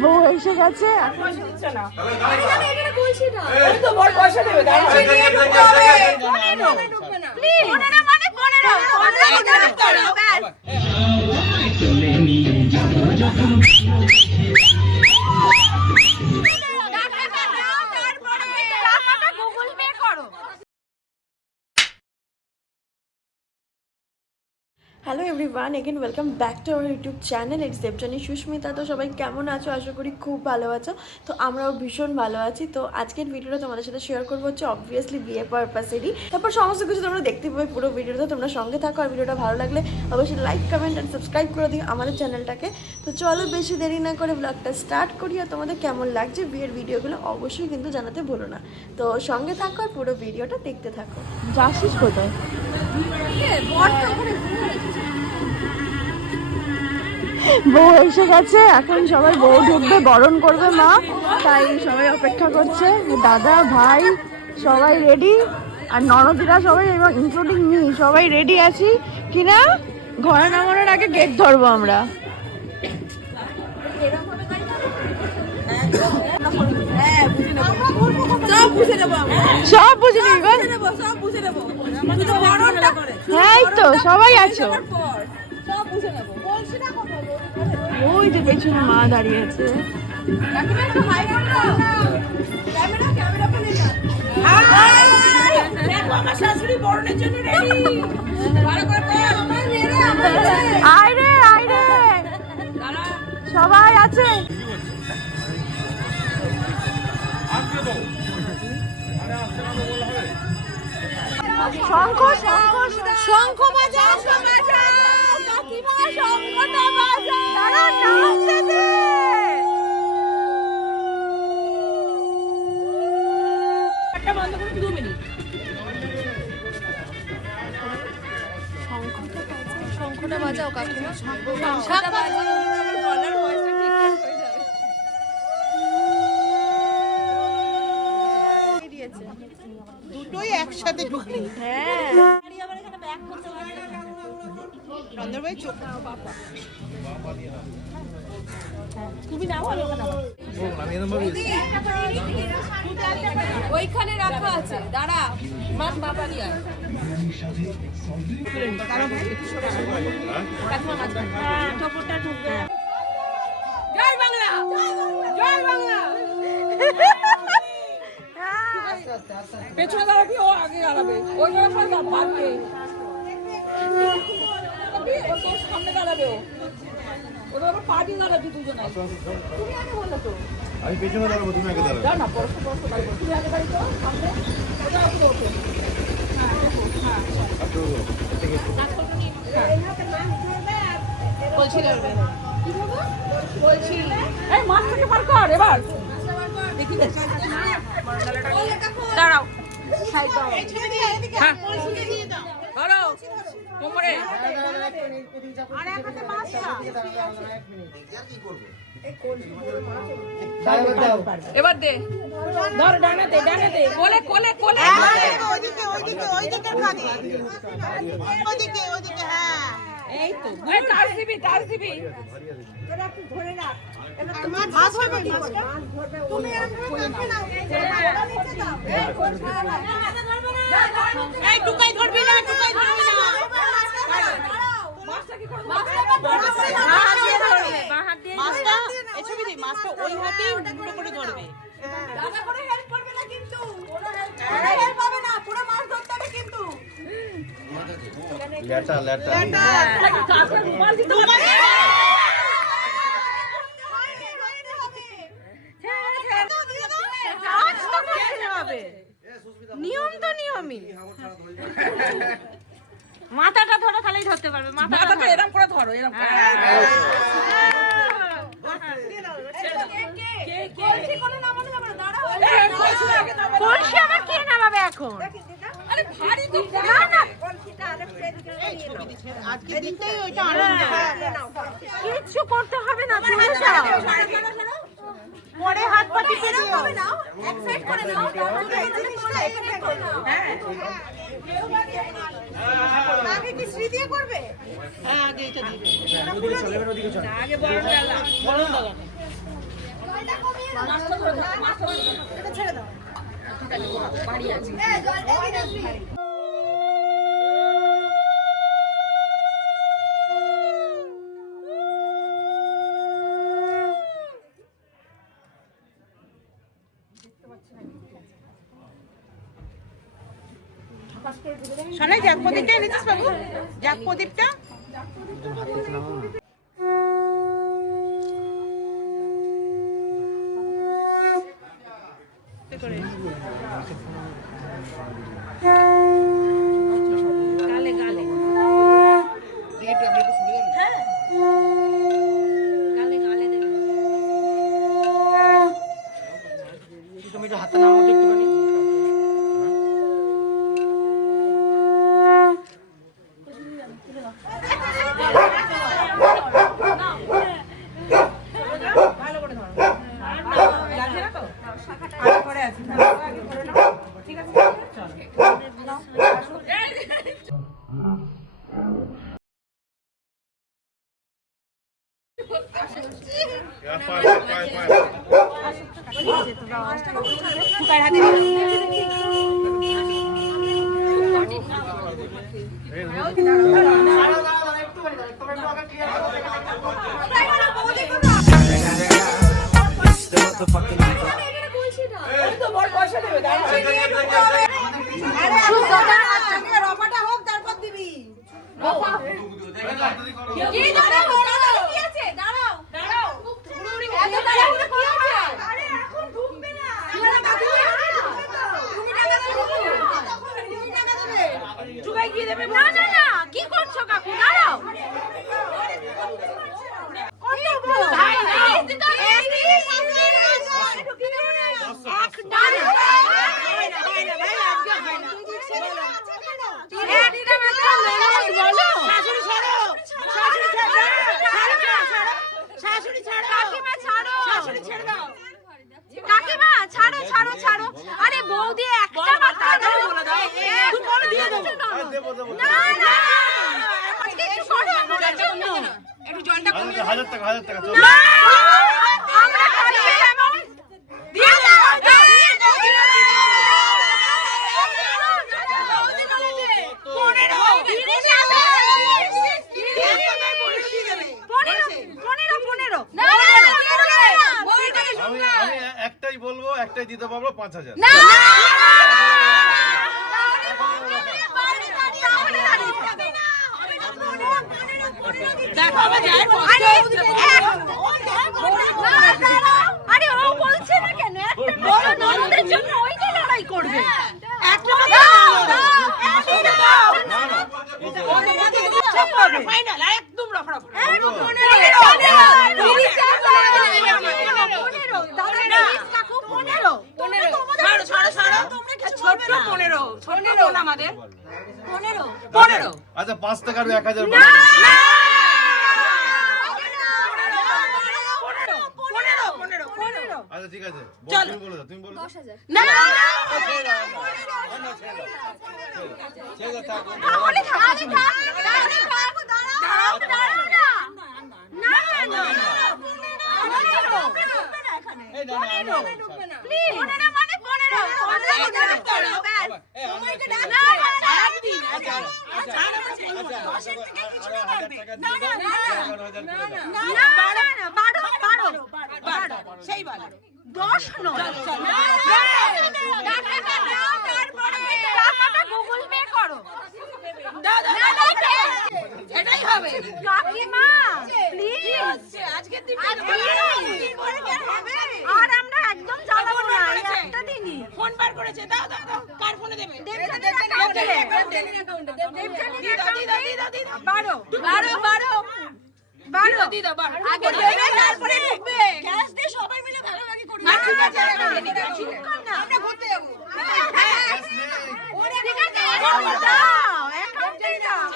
বউ এসে গেছে। Hello everyone, again welcome back to our YouTube channel. It's Debjani Susmita. তো সবাই কেমন আছো? আশা করি খুব ভালো আছো। তো আমরাও ভীষণ ভালো আছি। তো আজকের ভিডিওটা তোমাদের সাথে শেয়ার করবো হচ্ছে অবভিয়াসলি বিয়ে পারপাসেরই। তারপর সমস্ত কিছু তোমরা দেখতে পাবে পুরো ভিডিওটা। তোমরা সঙ্গে থাকো, আর ভিডিওটা ভালো লাগলে অবশ্যই লাইক, কমেন্ট অ্যান্ড সাবস্ক্রাইব করে দিও আমাদের চ্যানেলটাকে। তো চলো বেশি দেরি না করে ব্লগটা স্টার্ট করি। আর তোমাদের কেমন লাগছে বিয়ের ভিডিওগুলো অবশ্যই কিন্তু জানাতে ভুলো না। তো সঙ্গে থাকো আর পুরো ভিডিওটা দেখতে থাকো। যাচ্ছিস কোথায়? বউ এসে গেছে, এখন সবাই বউ ঢুকবে, বরণ করবে মা, তাই সবাই অপেক্ষা করছে। দাদা ভাই সবাই রেডি, আর ননদিরা সবাই, এবং ইনক্লুডিং মি, সবাই রেডি আছি কিনা। ঘরে নামানোর আগে গেট ধরবো আমরা। সব বুঝে নেবো, হ্যাঁ তো সবাই আছো। ওই যে পেছনে মা দাঁড়িয়ে আছে। সবাই আছে। শঙ্খ শঙ্খ শঙ্খ বাজাও, কাকিমা শঙ্খটা বাজাও। তারা নাচছে। একটা বন্ধ করুন 2 মিনিট। শঙ্খটা বাজাও কাকিমা, শঙ্খটা বাজাও। গলার ভয়েসটা ঠিকঠাক হয়ে যাবে। দিয়েছে দুটোই একসাথে ঢুকলি। হ্যাঁ আবার এখানে ব্যাক করতে হবে। রন্ধনভাই চোখ দাও বাবা। তুমি নাও আর ওখানে নাও। আমি এরকম ভাবে ওইখানে রাখা আছে। দাঁড়া মাছ বাবা নিয়ে আয়। কারণ একটু সরে আসো। কাকিমা মাছ টোপটা ঢুকবে। জয় বাংলা, জয় বাংলা। পেছনে দাঁড়াবি, ও আগে দাঁড়াবে। ওই জায়গায় পারবে, ও তোর সামনে দাঁড়াবে। ওরা আবার পার্টি দাঁড়াবি দুজনে। তুমি আগে বলো তো। আমি পেছনে দাঁড়াবো, তুমি আগে দাঁড়াবে। না না, পরস্পর পরস্পর দাঁড়াবো। তুমি আগে দাঁড়াই তো সামনে। ওটা আগে ওঠো। হ্যাঁ বলছি করবে কি বলবো? বলছি এই মাছ থেকে পার কর এবার। দেখি দাঁড়াও, সাইড দাও। এই ছেড়ে দিয়ে এদিকে কলসিতে দিয়ে দাও। ধরো কোমরে। আর একটা মাছটা আর কি করব? এই কলসি বড় মাছ। এবার দে, ধর ডানাতে ডানাতে, কোলে কোলে কোলে। ওইদিকে ওইদিকে ওইদিকে খাদি, ওইদিকে হ্যাঁ। এই তো এই টাচ দিবি, টাচ দিবি। এরা একটু ধরে রাখ। মাছ হবে কি করে? মাছ ধরবে তুমি এরকম রাখবে না। নিচে দাও। এই টুকাই ধরবি না, টুকাই ধরবি না। মাছটা কি করে? মাছটা ধরবে বাঁ হাত দিয়ে। মাছটা এই ছবি দি, মাছটা ওই হাতেই উল্টো করে ধরবে। দাদা করে হেল্প করবে না কিন্তু। ওরা হেল্প পাবে না, পুরো মাছ ধরতে হবে কিন্তু। লেটা লেটা কাছে রুমাল দিতে হবে। নিয়ম তো নিয়মই। মাথাটা ধরো, খালি ধরতে পারবে। মাথাটা এরকম করে ধরো, এরকম করে। কলসি আবার কে নামাবে এখন? আরে ভারী তো না না, কলসিটা আরেকটা এদিকে নিয়ে নাও। আজকে দিনটাই ওইটা আনন্দ। কিছু করতে হবে না, চলে যাও। পরে হাত পাটি করে হবে না, এক সাইড করে দাও। তারপরে এই জিনিসটা এখানে করে দাও। হ্যাঁ আগে কি শ্রী দিয়ে করবে? হ্যাঁ আগে এটা দিবে। ওদিকে চলে, ওদিকে চলে। আগে বরণ ডালা, বরণ ডালা। শোনাই যাক প্রদীপটা এনেছিস বাবু, যাক প্রদীপটা। গালে গালে গালে গালে দেবে। তুমি একটু হাতে নামাও একটুখানি। একটাই বলবো, একটাই দিতে পারবো 5000। আরে ও বলছে না কেন, একটা বড় ননদের জন্য ওই তো লড়াই করবে। একটা ফাইনাল একদম রফারফ। আচ্ছা 5 টাকার 1000। আচ্ছা ঠিক আছে, তুমি বলে দাও, তুমি বলে দাও। 10,000 না সেই বলে 10 নয়, টাকাটা গুগল পে করো। এটাই হবে কাকিমা প্লিজ, আজকের দিন আর আমরা একদম জ্বালাবো না, একটা দিনই। ফোন বার করেছে, দাও দাও দাও, কার ফোনে দেবে? দেবজানের অ্যাকাউন্টে। আগে দেবে তারপরে ঢুকবে। ক্যাশ দিয়ে সবাই মিলে ভাগাভাগি করবে। না ঠিক আছে, ঠিক কর না। আমরা ঘুরতে যাব। ঠিক আছে, অ্যাকাউন্টে দাও, অ্যাকাউন্টে দাও।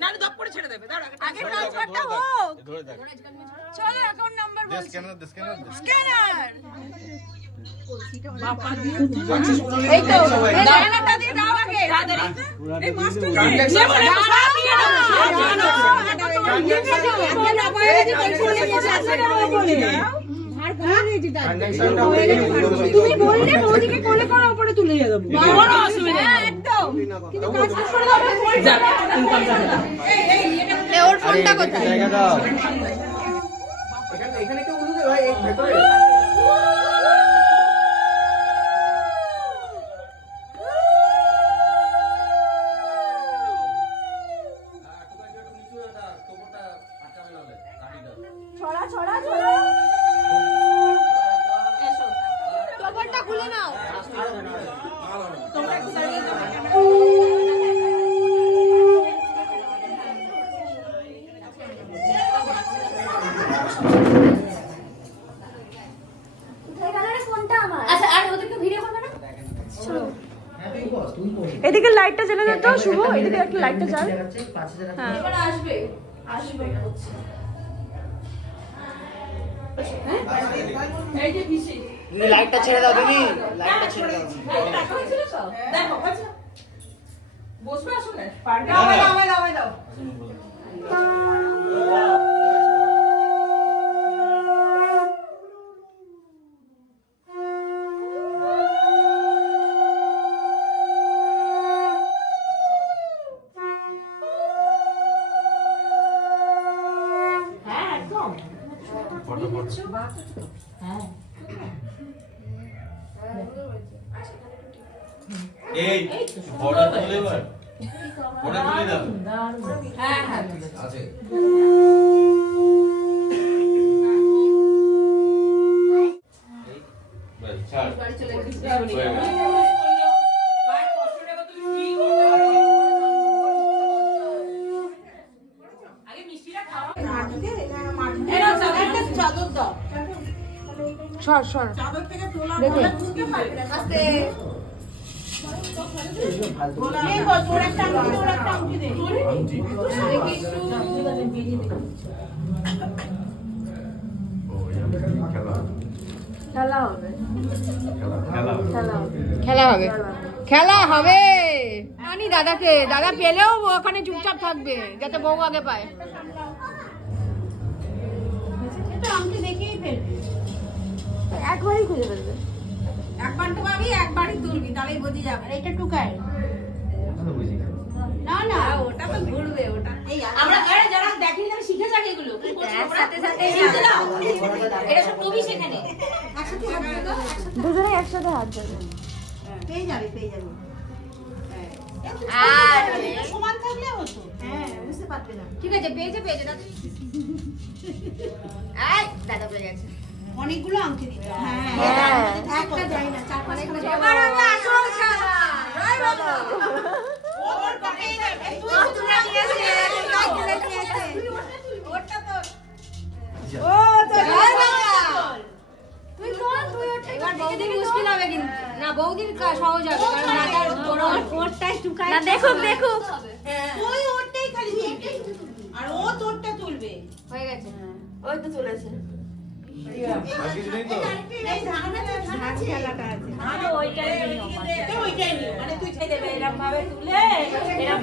নালে দপ করে ছেড়ে দেবে। দাও আগে ট্রান্সফারটা হোক। ধরে থাক। চলো অ্যাকাউন্ট নাম্বার দে বলছি। স্ক্যানার, দে স্ক্যানার, দে। স্ক্যানার। এই তো স্ক্যানারটা দিয়ে দাও আগে। এই মাস্টার নেব না, সব দিয়ে দাও। ধার তুমি বললে বৌদিকে কোলে করে উপরে তুলে দেবো কোনো অসুবিধা নেই একদম কিন্তু কাজ করে দাও যা ইনকাম করে ওর ফোনটা কোথায় জায়গা দাও এখানে কেউ উঠবে ভাই এই ভেতরে ছড়া ছড়া ছড়া কভারটা খুলে নাও এদিকে লাইটটা জ্বলে দে তো শুভ এদিকে একটা লাইটটা জ্বাল হ্যাঁ এবার আসবে আসবে এই যে পিসি লাইটটা ছেড়ে দাও দিদি লাইটটা ছেড়ে দাও দেখো বসবে আসলে দাও দাও এই বড় তুলে এবার বড় তুলে দাও হ্যাঁ হ্যাঁ আছে বাস ছাড় বাড়ি চলে গেছি হয়ে গেল। পায়ের কষ্টটা কত কি করতে আগে মিষ্টিটা খাও এরা একটা চাদর দাও সর সর চাদর থেকে তোলা তোলা তুলতে পারবে না আস্তে এই বল তোর একটা আংটি দে দেখি একটু খেলা হবে খেলা হবে খেলা হবে আনি দাদাকে দাদা পেলেও ওখানে চুপচাপ থাকবে যাতে বউ আগে পায় এটা আংটি দেখেই ফেলবি একবারই খুঁজে ফেলবে একবার তো পাবি একবারই তুলবি তাহলেই বুঝি যাবে এটা টুকায় না না ওটা তো ঘুরবে ওটা আমরা যারা দেখিনি তারা শিখে যাবে এগুলো কি করছো সাথে সাথে এটা সব নবী সেখানে একসাথে হাত ধরো দুজনে একসাথে হাত ধরবে পেয়ে যাবে আর সমান থাকলে হতো হ্যাঁ বুঝতে পারবে না ঠিক আছে পেয়েছে দাদা এই দাদা পেয়ে গেছে অনেকগুলো আংটি দিতে হ্যাঁ। একটা যায় না চার পাঁচ এবার হবে আসল খেলা জয় বাবা ও তোর পকেই যাবে তুই তোমরা দিয়েছে ওটা তো ও তো জয় বাবা তুই কোন তুই ওটা এবার বৌদির মুশকিল হবে কিন্তু না বৌদির সহজ হবে কারণ দাদার বড় ওরটাই টুকাই না দেখুক তুই ওটাই খালি তুলবি আর ও তোরটা তুলবে হয়ে গেছে ওই তো চলেছে আর কিছু নেই তো এই ধান খেলাটা আছে ওইটাই ওইটাই নিও মানে তুই ছেড়ে দেবে এরকম ভাবে তুলে এরকম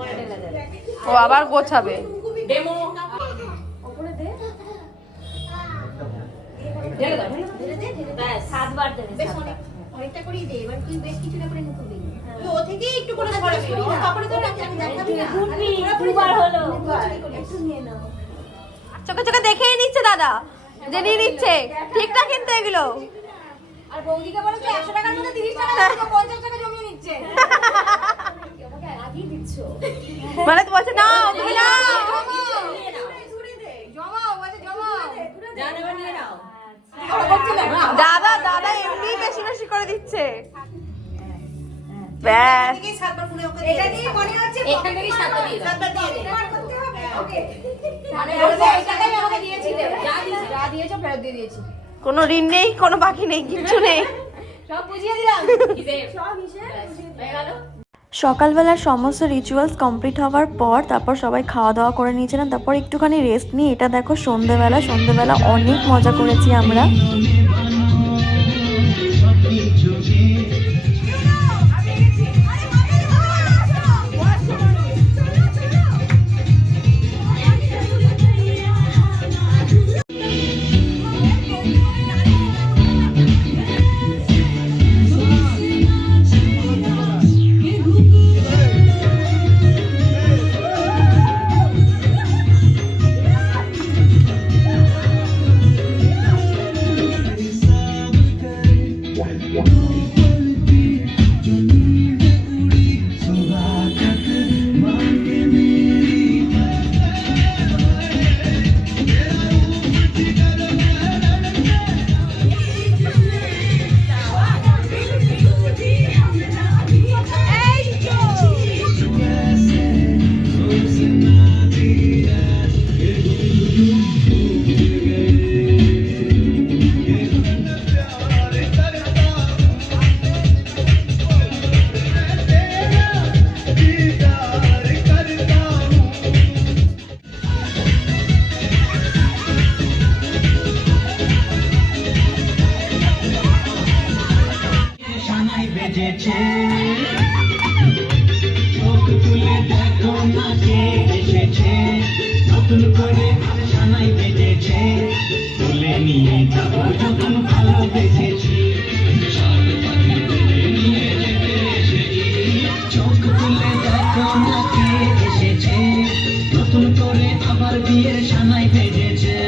করে ঢেলে দেবে ও আবার গোছাবে ডেমো ওপরে দে ঢেলে দাও ব্যাস 7 বার দেবে বেশ অনেকটা করেই দে এবার তুই বেশ কিছুটা করে মুখ দিবি ও থেকেই একটু করে সরাবি ও কাপড়ে তো আমি দেখাবি না দুবার হলো একটু নিয়ে নাও চোখে চোখে দেখেই নিচ্ছে দাদা যে নিয়ে নিচ্ছে ঠিকঠাক কিন্তু এগুলো আর বৌদিকে বলে 100 টাকার মধ্যে 30 টাকা দিচ্ছে 50 টাকা জমিয়ে নিচ্ছে আমাকে আগেই দিচ্ছ মানে তো বলছে না তুমি না জমাও বলছে জমাও জান এবার নিয়ে নাও দাদা এমনি বেশি বেশি করে দিচ্ছে ব্যাস থেকে সাতবার করে ওকে এটা দিয়ে মনে হচ্ছে এখান থেকে সাতবার দিয়ে দাও সাতবার দিয়ে দে করতে হবে ওকে মানে বলছে এই টাকাই আমাকে দিয়েছিলে যা দিয়েছো ফেরত দিয়ে দিয়েছি কোনো ঋণ নেই কোনো বাকি নেই কিচ্ছু নেই সব বুঝিয়ে দিলাম সব হিসেব হয়ে গেল সকালবেলার সমস্ত রিচুয়ালস কমপ্লিট হওয়ার পর তারপর সবাই খাওয়া দাওয়া করে নিয়েছিলাম তারপর একটুখানি রেস্ট নিয়ে এটা দেখো সন্ধেবেলা অনেক মজা করেছি আমরা নিয়ে যাব যখন ভালোবেসেছি সাত পাখি তুলে নিয়ে যেতে এসেছি চোখ তুলে দেখো না কে এসেছে নতুন করে আবার বিয়ের সানাই ভেজেছে